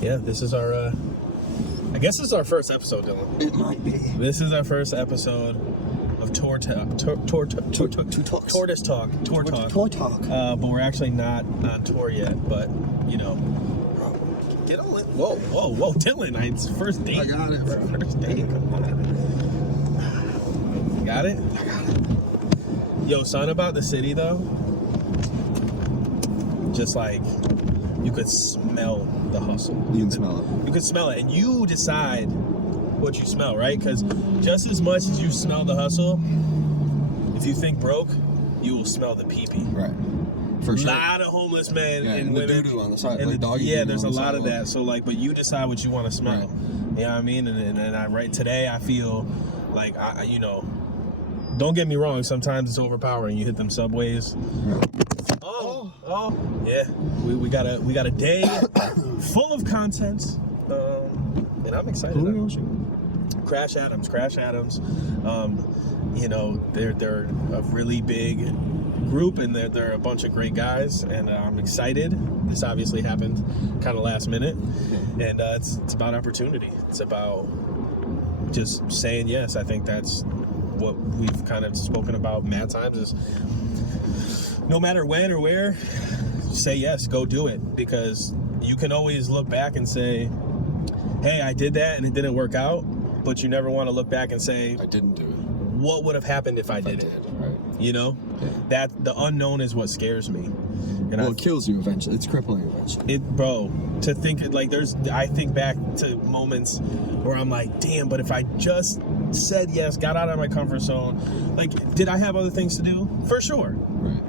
Yeah, this is our, I guess this is our first episode, Dylan. It might be. This is our first episode of Tour Talk. But we're actually not on tour yet, but, you know. Get on it. Whoa, Dylan, it's first date. I got it, bro. First date, come on. Got it? I got it. Yo, something about the city, though. Just like, you could smell the hustle. You can smell it. You could smell it, and you decide what you smell, right? Because just as much as you smell the hustle, if you think broke, you will smell the pee-pee. Right. For sure. A lot of homeless men and the women. DooDoo on the side, and like doggy. Yeah, there's a on the lot side, of that. So like, but you decide what you want to smell. Right. You know what I mean? And I right today, I feel like you know. Don't get me wrong. Sometimes it's overpowering. You hit them subways. Right. Oh, yeah. We got a day full of content, and I'm excited. Who are you watching? Crash Adams. You know, they're a really big group, and they're a bunch of great guys, and I'm excited. This obviously happened kind of last minute, and it's about opportunity. It's about just saying yes. I think that's what we've kind of spoken about mad times is no matter when or where, say yes, go do it, because you can always look back and say, hey, I did that and it didn't work out, but you never want to look back and say, I didn't do it. What would have happened if I did it? Right. You know? Yeah. That the unknown is what scares me. And it kills you eventually. It's crippling eventually. Bro, to think it like I think back to moments where I'm like, damn, but if I just said yes, got out of my comfort zone, like, did I have other things to do? For sure. Right.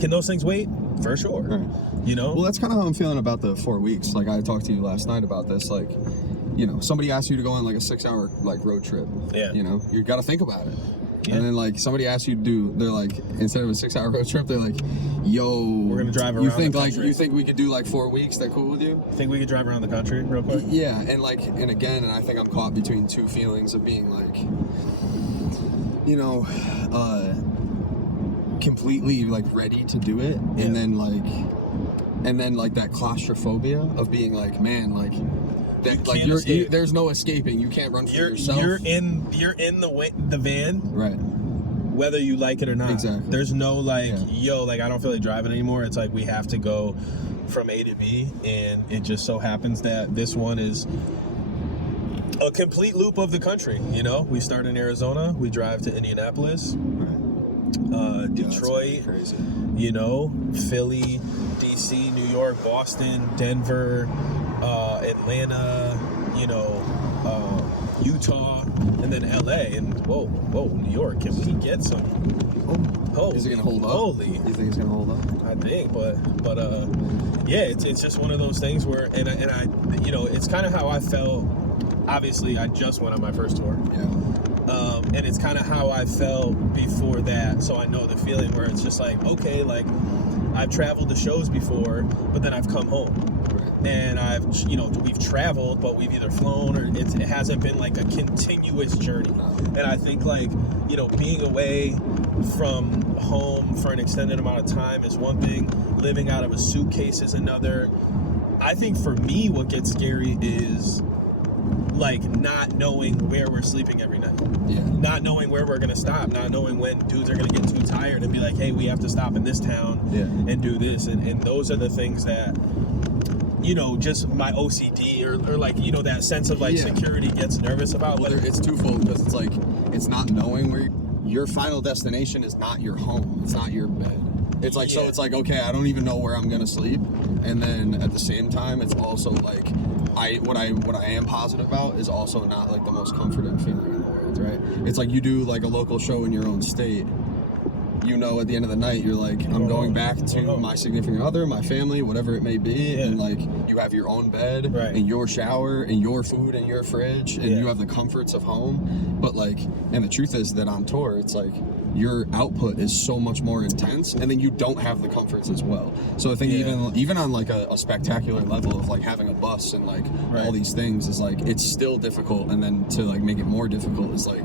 Can those things wait? For sure. Right. You know? Well, that's kind of how I'm feeling about the 4 weeks. Like, I talked to you last night about this. Like, you know, somebody asks you to go on like a 6-hour like road trip. Yeah. You know, you got to think about it. Yeah. And then like somebody asks you to do, they're like, instead of a 6-hour road trip, they're like, yo, we're gonna drive around. You think the country. like you think we could do like 4 weeks? That cool with you? Think we could drive around the country real quick? Yeah, and like, and again, and I think I'm caught between two feelings of being like, you know, completely like ready to do it, Yeah. and then like that claustrophobia of being like, man, like that, like there's no escaping. You can't run for yourself. You're in the van, right? Whether you like it or not. Exactly. There's no like, yo, like I don't feel like driving anymore. It's like we have to go from A to B, and it just so happens that this one is a complete loop of the country. You know, we start in Arizona, we drive to Indianapolis, Detroit, crazy. You know, Philly, DC, New York, Boston, Denver, Atlanta, you know, Utah, and then LA, and whoa, New York. Can we get some? Oh, is it gonna hold up? Holy, you think it's gonna hold up? I think, but yeah, it's just one of those things where, and I, you know, it's kind of how I felt. Obviously, I just went on my first tour. Yeah. And it's kind of how I felt before that, so I know the feeling where it's just like, okay, like I've traveled to shows before, but then I've come home. And we've traveled, but we've either flown or it hasn't been like a continuous journey. And I think like, you know, being away from home for an extended amount of time is one thing. Living out of a suitcase is another. I think for me, what gets scary is like not knowing where we're sleeping every night. Yeah. Not knowing where we're gonna stop, not knowing when dudes are gonna get too tired and be like, hey, we have to stop in this town and do this. And those are the things that, you know, just my OCD or like, you know, that sense of like security gets nervous about. Well, it's twofold, because it's like, it's not knowing where your final destination is not your home. It's not your bed. It's like, so it's like, okay, I don't even know where I'm going to sleep. And then at the same time, it's also like, what I am positive about is also not like the most comforting feeling in the world, right? It's like you do like a local show in your own state. You know, at the end of the night, you're like, I'm going back to my significant other, my family, whatever it may be, and like you have your own bed and your shower and your food and your fridge, and you have the comforts of home. But like, and the truth is that on tour, it's like your output is so much more intense, and then you don't have the comforts as well. So I think even on like a spectacular level of like having a bus and like all these things is like, it's still difficult. And then to like make it more difficult is like,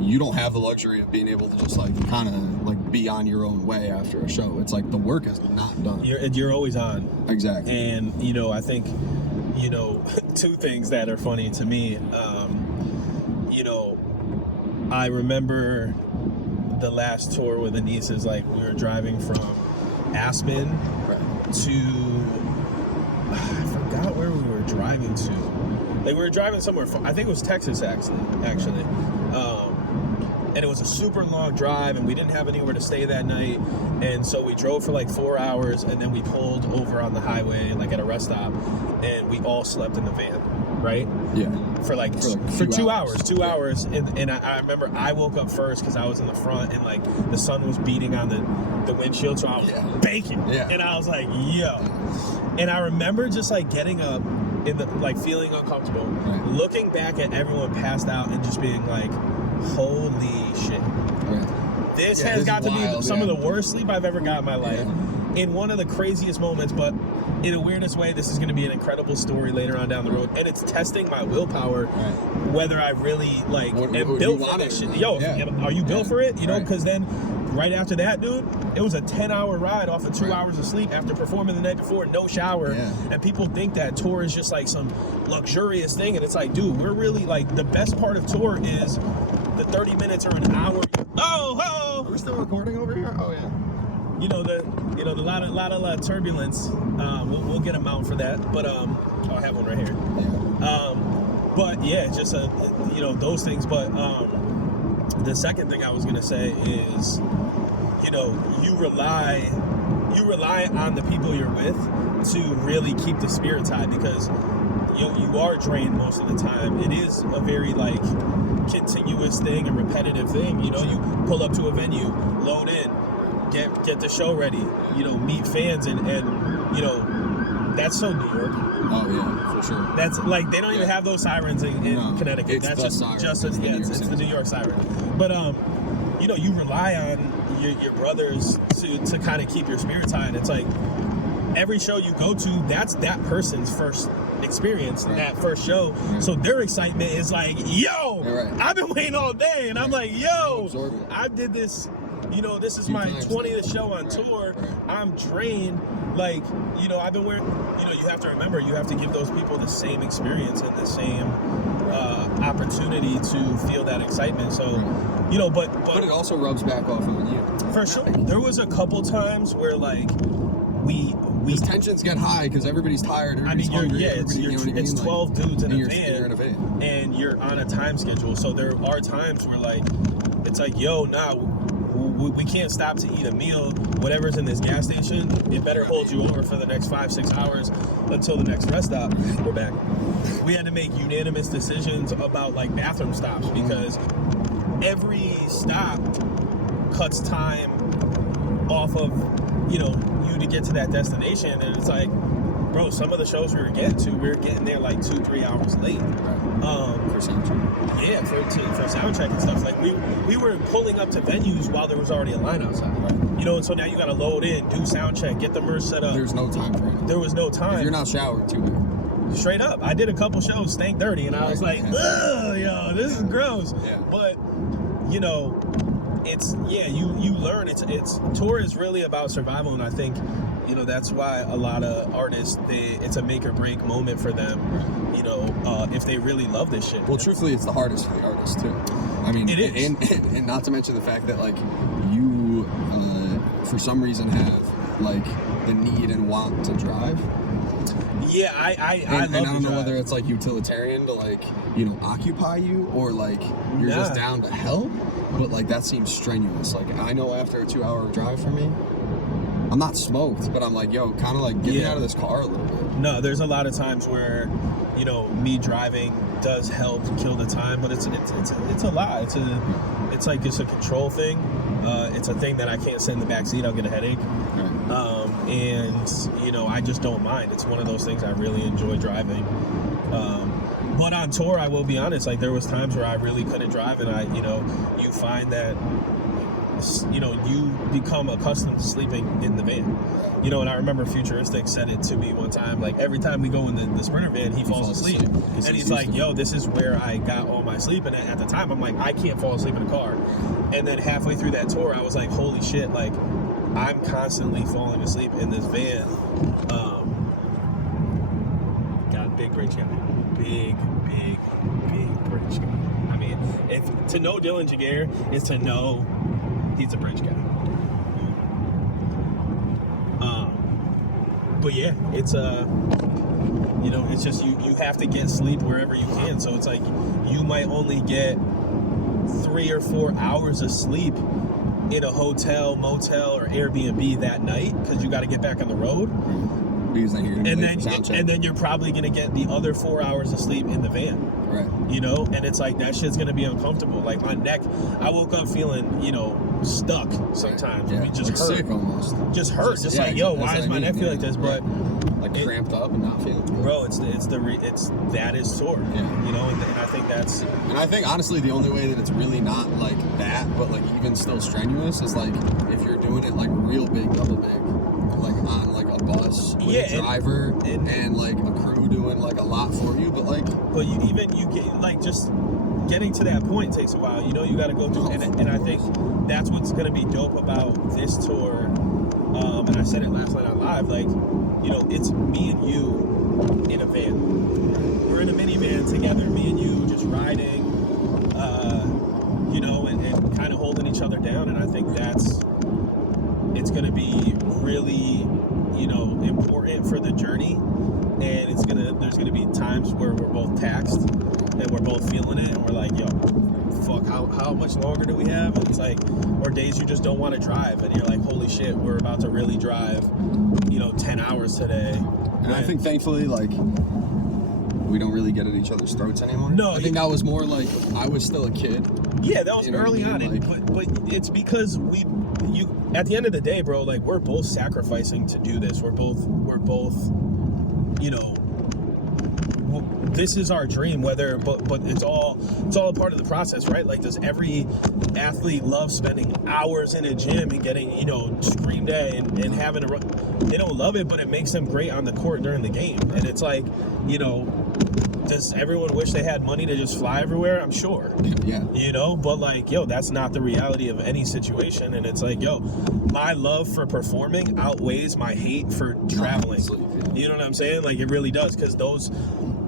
you don't have the luxury of being able to just like kind of like be on your own way after a show. It's like the work is not done. You're always on. Exactly. And you know, I think you know, two things that are funny to me. You know, I remember the last tour with the nieces, like we were driving from Aspen to, I forgot where we were driving to. Like we were driving somewhere, I think it was Texas actually. And it was a super long drive, and we didn't have anywhere to stay that night. And so we drove for like 4 hours, and then we pulled over on the highway, like at a rest stop, and we all slept in the van, right? Yeah. For 2 hours. 2 hours. And I remember I woke up first because I was in the front, and like the sun was beating on the windshield, so I was baking. Yeah. And I was like, yo. And I remember just like getting up in the, like feeling uncomfortable, looking back at everyone passed out and just being like, holy shit. This has got to be some of the worst sleep I've ever got in my life. In one of the craziest moments, but in a weirdest way, this is going to be an incredible story later on down the road, and it's testing my willpower, whether I really like am built for this shit. Yo, are you built for it? You know, because then right after that, dude, it was a 10-hour ride off of 2 hours of sleep after performing the night before, no shower. And people think that tour is just like some luxurious thing, and it's like, dude, we're really like, the best part of tour is the 30 minutes or an hour. Are we still recording over here? Oh yeah. You know the lot of turbulence. We'll get a mount for that, but I have one right here. But yeah, just those things. But the second thing I was gonna say is, you know, you rely on the people you're with to really keep the spirits high, because you are drained most of the time. It is a very like continuous thing, a repetitive thing. You know, you pull up to a venue, load in, get the show ready, you know, meet fans, and you know, that's so New York. Oh yeah, for sure. That's like, they don't even have those sirens in Connecticut. That's it's the New York siren. But you know, you rely on your brothers to kind of keep your spirits high, and it's like every show you go to, that's that person's first experience, that first show. So their excitement is like, yo, I've been waiting all day, and I'm like, yo, I did this. You know, this is my 20th show on tour. I'm drained. Like, you know, I've been wearing, you know, you have to remember, you have to give those people the same experience and the same opportunity to feel that excitement. So, you know, but it also rubs back off on you. For sure. There was a couple times where, like, these tensions get high because everybody's tired. Everybody's hungry. It's 12 dudes in a van, and you're on a time schedule. So there are times where, like, it's like, yo, we can't stop to eat a meal. Whatever's in this gas station, it better hold you over for the next 5-6 hours until the next rest stop. We're back. We had to make unanimous decisions about like bathroom stops, because every stop cuts time off of, you know, you to get to that destination. And it's like, bro, some of the shows we were getting there like 2-3 hours late. For sound check. Yeah, for sound check and stuff. Like we were pulling up to venues while there was already a line outside. You know, and so now you got to load in, do sound check, get the merch set up. There's no time for it. There was no time. If you're not showered, too bad. Straight up, I did a couple shows stank dirty, and I was like, ugh, yo, this is gross. But you know, it's you learn. It's tour is really about survival, and I think, you know, that's why a lot of artists, it's a make or break moment for them, you know, if they really love this shit. Well, truthfully, it's the hardest for the artist too. I mean, it is, and not to mention the fact that like you, for some reason, have like the need and want to drive. Yeah, I don't know whether it's like utilitarian to like, you know, occupy you, or like you're just down to help, but like that seems strenuous. Like I know after a 2-hour drive for me, I'm not smoked, but I'm like, yo, kind of like get me out of this car a little bit. No, there's a lot of times where, you know, me driving does help kill the time, but it's a lot. It's like just a control thing. It's a thing that I can't sit in the back seat. I'll get a headache. And you know, I just don't mind. It's one of those things I really enjoy driving. But on tour, I will be honest, like there was times where I really couldn't drive, and you find that, you know, you become accustomed to sleeping in the van. You know, and I remember Futuristic said it to me one time, like every time we go in the Sprinter van, he falls asleep. And he's like, yo, this is where I got all my sleep. And at the time, I'm like, I can't fall asleep in a car. And then halfway through that tour, I was like, holy shit, like I'm constantly falling asleep in this van. God big bridge guy. Big bridge guy. I mean, if to know Dylan Jaguar is to know he's a bridge guy. But yeah, it's you know, it's just you have to get sleep wherever you can. So it's like you might only get 3 or 4 hours of sleep in a hotel, motel, or Airbnb that night because you got to get back on the road. And then you're probably gonna get the other 4 hours of sleep in the van. Right. You know, and it's like that shit's gonna be uncomfortable. Like my neck, I woke up feeling, you know, stuck sometimes. Yeah. It just like hurt. Sick almost. Just hurt. Just like, yo, why does my neck feel like this? But like cramped up and not feeling good. Bro, that is sore. Yeah. You know, and I think that's. And I think honestly the only way that it's really not like that, but like even still strenuous, is like if you're doing it like real big, double big, like on like a bus with a driver and like a crew doing like a lot for you, but you get like just getting to that point takes a while. You know, you got to go through, and I think that's what's going to be dope about this tour. And I said it last night on live, like, you know, it's me and you in a van. We're in a minivan together, me and you just riding, you know, and kind of holding each other down. And I think it's going to be really, you know, important for the journey. And there's going to be times where we're both taxed and we're both feeling it. And we're like, yo, fuck, how much longer do we have? And it's like, or days you just don't want to drive. And you're like, holy shit, we're about to really drive, you know, 10 hours today. And I think thankfully, like, we don't really get at each other's throats anymore. No. I think that was more like, I was still a kid. Yeah, that was early on. Like, but it's because at the end of the day, bro, like, we're both sacrificing to do this. We're both, you know, this is our dream, but it's all a part of the process, right? Like, does every athlete love spending hours in a gym and getting, you know, screamed at and having to run? They don't love it, but it makes them great on the court during the game. And it's like, you know, does everyone wish they had money to just fly everywhere? I'm sure. Yeah. You know, but like, yo, that's not the reality of any situation. And it's like, yo, my love for performing outweighs my hate for traveling. You know what I'm saying? Like, it really does, because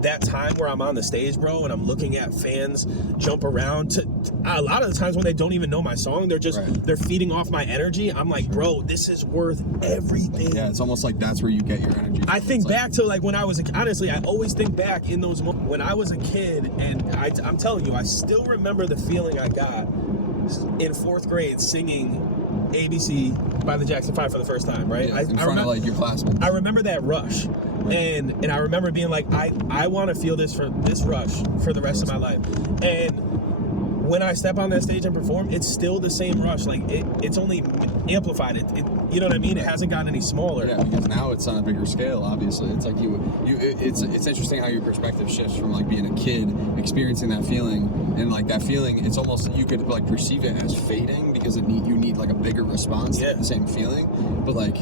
that time where I'm on the stage, bro, and I'm looking at fans jump around a lot of the times when they don't even know my song, they're feeding off my energy. I'm like, bro, this is worth everything. Yeah, it's almost like that's where you get your energy from. I think back to like when I was honestly, I always think back in those moments when I was a kid, and I'm telling you, I still remember the feeling I got in 4th grade singing ABC by the Jackson 5 for the first time, right? Yeah, in front of like your classmates. I remember that rush. And I remember being like, I want to feel this rush for the rest of my life. And when I step on that stage and perform, it's still the same rush. Like, it's only amplified. You know what I mean? It hasn't gotten any smaller. Yeah, because now it's on a bigger scale. Obviously, it's like it's interesting how your perspective shifts from like being a kid experiencing that feeling, and like that feeling, it's almost, you could like perceive it as fading because you need like a bigger response to the same feeling, but like,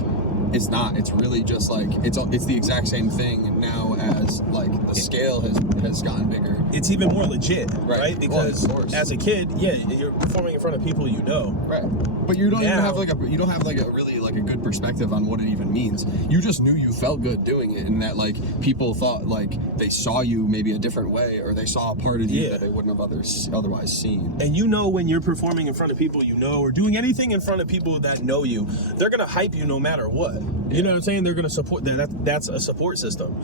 it's not. It's really just like it's the exact same thing now, as like the scale has gotten bigger. It's even more legit, right? Because as a kid, yeah, you're performing in front of people you know, right? But you don't even have like a really like a good perspective on what it even means. You just knew you felt good doing it, and that like people thought like they saw you maybe a different way, or they saw a part of you that they wouldn't have otherwise seen. And you know, when you're performing in front of people you know, or doing anything in front of people that know you, they're gonna hype you no matter what. You know what I'm saying? They're gonna support that's a support system.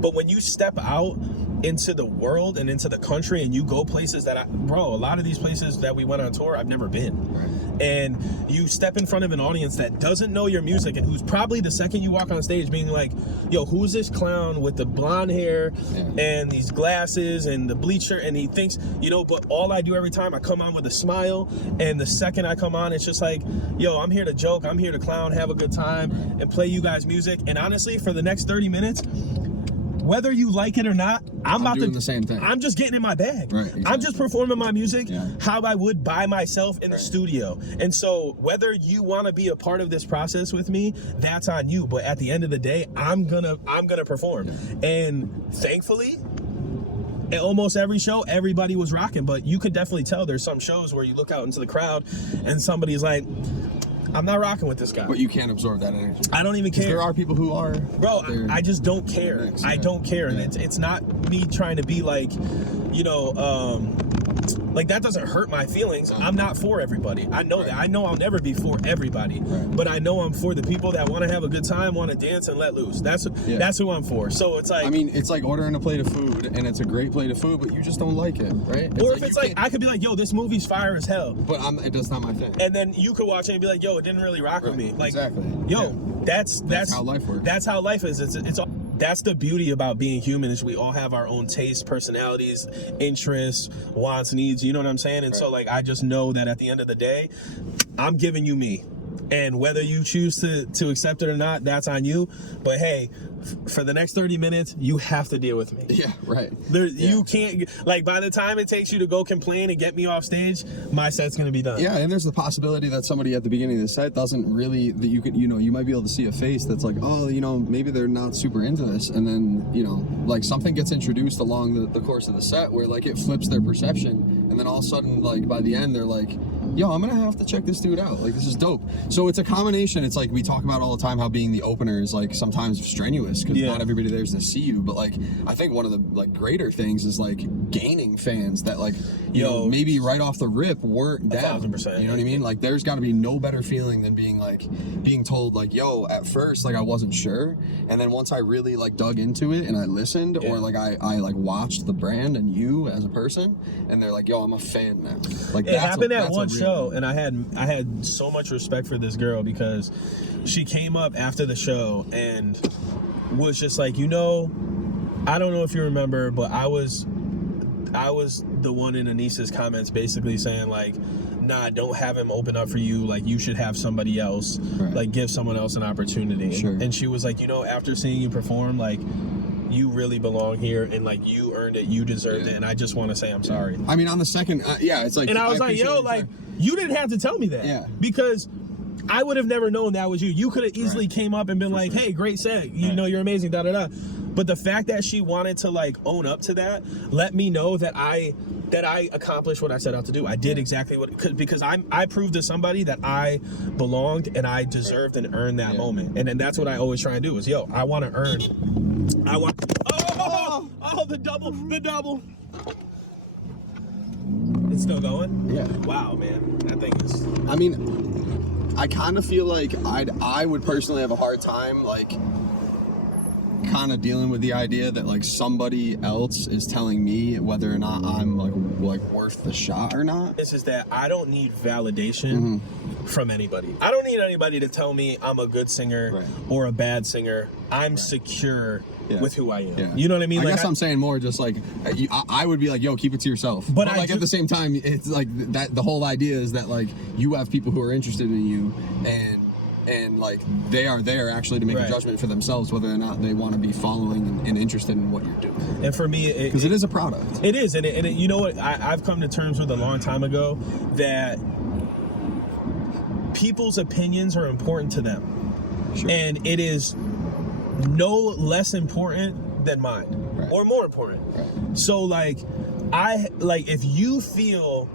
But when you step out into the world and into the country and you go places that a lot of these places that we went on tour, I've never been. Right. And you step in front of an audience that doesn't know your music, and who's probably the second you walk on stage being like, yo, who's this clown with the blonde hair and these glasses and the bleacher? And he thinks, you know, but all I do every time, I come on with a smile, and the second I come on, it's just like, yo, I'm here to joke, I'm here to clown, have a good time, and play you guys music. And honestly, for the next 30 minutes, whether you like it or not, I'm about doing the same thing. I'm just getting in my bag. Right, exactly. I'm just performing my music how I would by myself in the studio. And so whether you want to be a part of this process with me, that's on you. But at the end of the day, I'm gonna perform. Yeah. And thankfully, at almost every show, everybody was rocking. But you could definitely tell there's some shows where you look out into the crowd and somebody's like, I'm not rocking with this guy. But you can't absorb that energy. I don't even care. There are people who are. Bro, I just don't care. Mix, I don't care. And it's not me trying to be like, you know, like that doesn't hurt my feelings. I'm not for everybody. I know that. I know I'll never be for everybody. But I know I'm for the people that want to have a good time, want to dance and let loose. That's who I'm for. So it's like, I mean, it's like ordering a plate of food and it's a great plate of food, but you just don't like it, right? Or if it's like, I could be like, yo, this movie's fire as hell. But that's not my thing. And then you could watch it and be like, yo, it didn't really rock with me. Like, exactly. Yo, that's how life works. That's how life is. That's the beauty about being human, is we all have our own tastes, personalities, interests, wants, needs. You know what I'm saying? And so like, I just know that at the end of the day, I'm giving you me. And whether you choose to accept it or not, that's on you. But hey, for the next 30 minutes, you have to deal with me. Yeah, right. You can't, like, by the time it takes you to go complain and get me off stage, my set's gonna be done. Yeah, and there's the possibility that somebody at the beginning of the set doesn't really, that you could, you know, you might be able to see a face that's like, oh, you know, maybe they're not super into this. And then, you know, like something gets introduced along the course of the set where like it flips their perception. And then all of a sudden, like by the end, they're like, yo, I'm gonna have to check this dude out. Like, this is dope. So it's a combination. It's like we talk about all the time how being the opener is like sometimes strenuous because not everybody there's to see you. But like, I think one of the like greater things is like gaining fans that like, you know, maybe right off the rip weren't down. 1,000%. You know what I mean? Like, there's got to be no better feeling than being told like, yo, at first like I wasn't sure, and then once I really like dug into it and I listened, or like I like watched the brand and you as a person, and they're like, yo, I'm a fan now. Like, it happened at one show, and I had so much respect for this girl because she came up after the show and was just like, you know, I don't know if you remember, but I was the one in Anissa's comments basically saying like, nah, don't have him open up for you, like you should have somebody else, like give someone else an opportunity. And she was like, you know, after seeing you perform, like you really belong here, and like you earned it, you deserved it, and I just want to say I'm sorry. I mean, on the second, it's like, and I was like, yo, like you didn't have to tell me that, because I would have never known that was you. You could have easily came up and been like, hey, great set, you know, you're amazing, da da da. But the fact that she wanted to like own up to that let me know that I accomplished what I set out to do. I did exactly because I proved to somebody that I belonged and I deserved and earned that moment. And then that's what I always try and do is, yo, I want to earn. The double. It's still going? Yeah. Wow, man. That thing is... I mean, I kind of feel like I would personally have a hard time, like, kind of dealing with the idea that, like, somebody else is telling me whether or not I'm, like worth the shot or not. This is that I don't need validation from anybody. I don't need anybody to tell me I'm a good singer or a bad singer. I'm secure with who I am. You know what I mean? I guess I'm saying more just like, I would be like, yo, keep it to yourself. But like at the same time, it's like that the whole idea is that like you have people who are interested in you, and like they are there actually to make a judgment for themselves whether or not they want to be following and interested in what you're doing. And for me, because it is a product. It is, and you know what? I've come to terms with a long time ago that people's opinions are important to them, and it is no less important than mine, or more important. So like, if you feel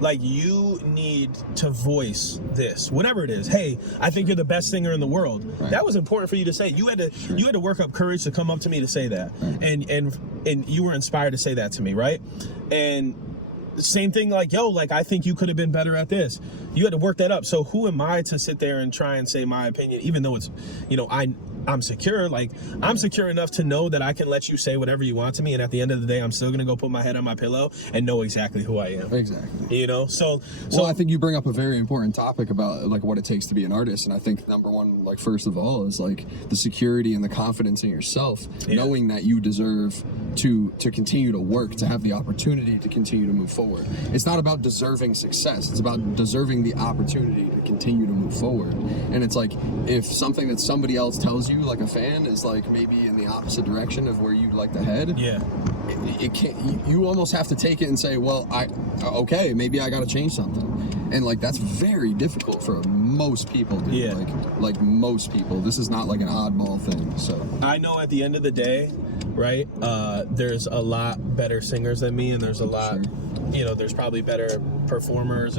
like you need to voice this, whatever it is, hey, I think you're the best singer in the world. That was important for you to say. You had to work up courage to come up to me to say that, and you were inspired to say that to me, right? And same thing, like, yo, like I think you could have been better at this. You had to work that up. So who am I to sit there and try and say my opinion, even though it's, you know, I'm secure. Like, I'm secure enough to know that I can let you say whatever you want to me, and at the end of the day, I'm still gonna go put my head on my pillow and know exactly who I am. Exactly. You know, so I think you bring up a very important topic about like what it takes to be an artist, and I think number one, like first of all, is like the security and the confidence in yourself, knowing that you deserve to continue to work, to have the opportunity to continue to move forward. It's not about deserving success; it's about deserving the opportunity to continue to move forward. And it's like, if something that somebody else tells you, like a fan, is like maybe in the opposite direction of where you'd like to head, it can't, you almost have to take it and say, well, okay, maybe I got to change something. And like, that's very difficult for most people, dude. Like most people. This is not like an oddball thing. So I know at the end of the day, right, there's a lot better singers than me, and there's a lot you know, there's probably better performers,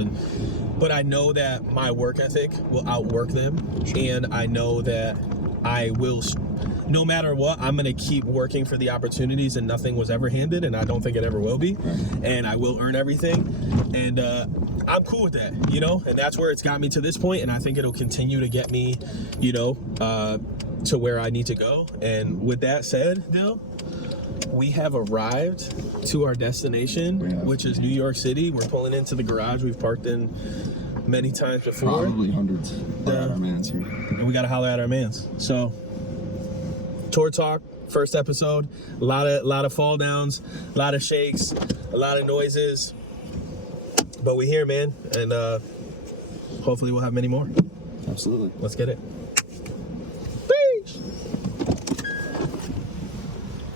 but I know that my work ethic will outwork them, and I know that I will, no matter what, I'm gonna keep working for the opportunities, and nothing was ever handed, and I don't think it ever will be, and I will earn everything, and I'm cool with that, you know, and that's where it's got me to this point, and I think it'll continue to get me, you know, to where I need to go. And with that said, Dill, we have arrived to our destination, which is New York City. We're pulling into the garage we've parked in many times before. Probably hundreds. Our mans here. And we got to holler at our mans. So, Tour Talk, first episode. A lot of fall downs, a lot of shakes, a lot of noises. But we're here, man. And hopefully we'll have many more. Absolutely. Let's get it.